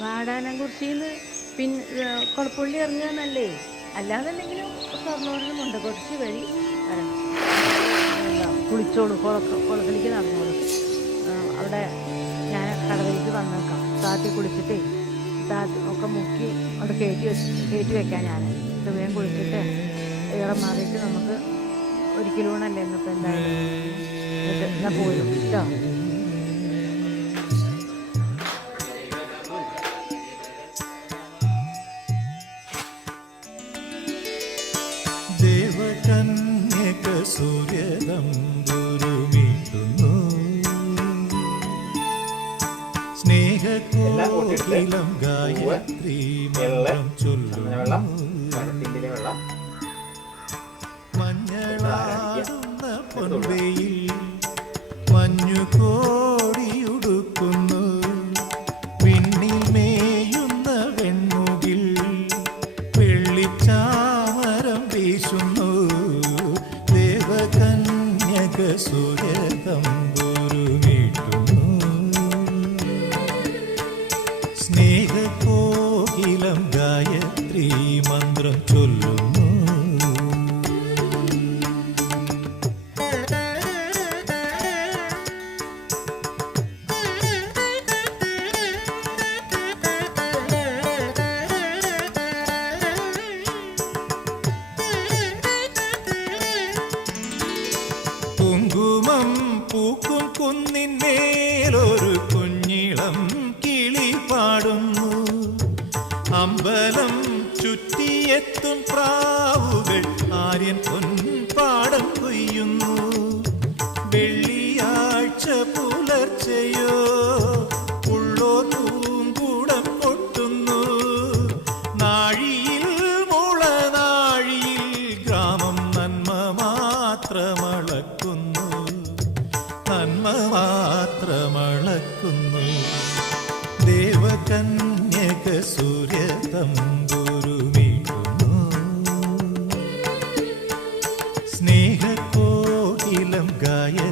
വാടാനംകുറിച്ചിന്ന് പിന്നെ കുളപ്പുള്ളി ഇറങ്ങുകയെന്നല്ലേ? അല്ലാന്നുണ്ടെങ്കിലും ഷൊർണൂരിന് സ്വർണോടിന് വഴി വരണം. കുളിച്ചോളൂ. കുളക്ക കുളത്തിലേക്ക് നടന്നോളൂ. അവിടെ ഞാൻ കടവിലേക്ക് വന്നേക്കാം. താത്തി കുളിച്ചിട്ടേ താത്തി ഒക്കെ മുക്കി അവിടെ കയറ്റി വെച്ച് കയറ്റി വെക്കാം ഞാൻ. ഇത്രയും കുളിച്ചിട്ട് ഏറെ മാറിയിട്ട് നമുക്ക് ഒരു കിലോണല്ലേ ഇന്നിപ്പോൾ എന്തായാലും? പോരും. കേട്ടോ? സ്നേഹകോകിലം ഗായത്രി മന്ത്രം ചൊല്ലുന്നു മഞ്ഞളാടുന്ന പൊൻവെയിൽ മഞ്ഞു കോടിയുടുക്കുന്നു. പിന്നിൽ മേയുന്ന വെൺമുകിൽ വെള്ളിച്ചാമരം വീശുന്നു. ദേവകന്യക സുരതമ്പുരുമീട്ടുന്നു സ്നേഹകോകിലം ഗായത്രി മന്ത്രം ചൊല്ലുന്നു കുങ്കുമം പൂക്കും കുന്നിന്മേലൊരു കുഞ്ഞിളം അമ്പലം ചുറ്റിയെത്തും പ്രാവുകൾ. ആര്യൻ പൊൻപാടം കൊയ്യുന്നു. വെള്ളിയാഴ്ച പുലർച്ചയോ ഉള്ളോ പൂങ്കൂടം കൊട്ടുന്നു നാഴിയിൽ മുളനാഴിയിൽ ഗ്രാമം നന്മ മാത്രമളക്കുന്നു. നന്മ മാത്രമളക്കുന്നു. ദേവകന്മ स्नेह कोकिलम गाय।